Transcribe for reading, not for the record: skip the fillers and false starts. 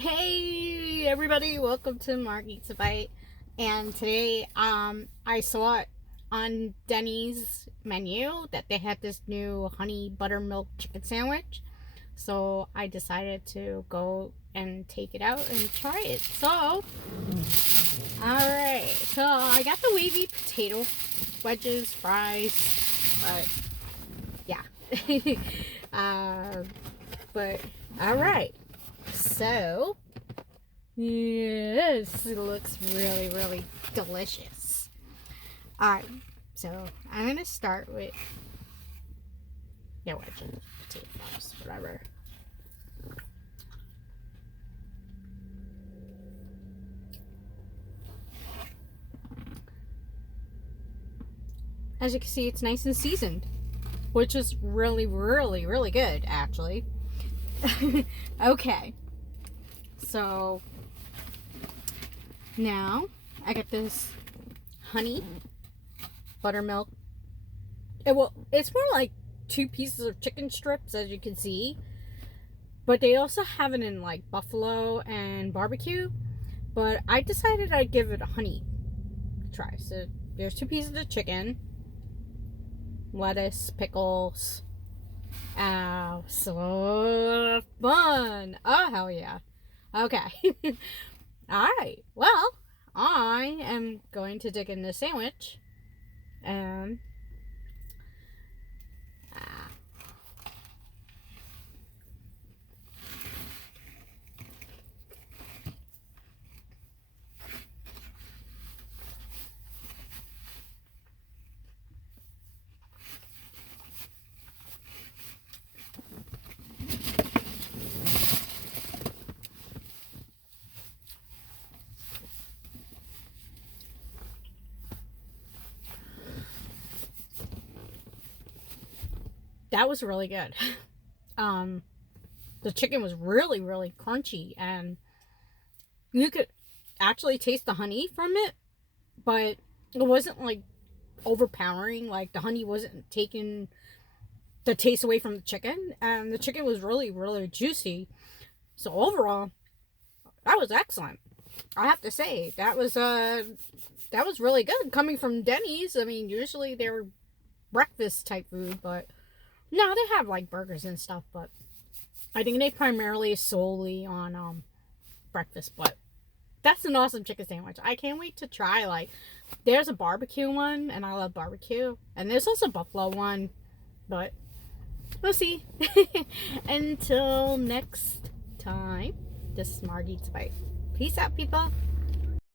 Hey everybody, welcome to Mark Eats a Bite. And today I saw it on Denny's menu that they had this new honey buttermilk chicken sandwich. So I decided to go and take it out and try it. So alright, so I got the wavy potato wedges, fries, but yeah. But alright. So, yes, it looks really, really delicious. Alright, so I'm going to start with wedges, potato fries, whatever. As you can see, it's nice and seasoned, which is really, really, really good, actually. Okay, so now I got this honey buttermilk. It's more like 2 pieces of chicken strips, as you can see, but they also have it in like buffalo and barbecue, but I decided I'd give it a honey try. So there's 2 pieces of chicken, lettuce, pickles. Ow, so fun. Oh, hell yeah. Okay. Alright, well, I am going to dig in the sandwich. That was really good. The chicken was really, really crunchy, and you could actually taste the honey from it, but it wasn't like overpowering. Like the honey wasn't taking the taste away from the chicken, and the chicken was really, really juicy. So overall, that was excellent. I have to say that was really good coming from Denny's. I mean, usually they're breakfast type food, but no, they have like burgers and stuff, but I think they primarily solely on breakfast. But that's an awesome chicken sandwich. I can't wait to try. Like, there's a barbecue one, and I love barbecue, and there's also a buffalo one, but we'll see. Until next time, this is Mark Eats a Bite. Peace out, people.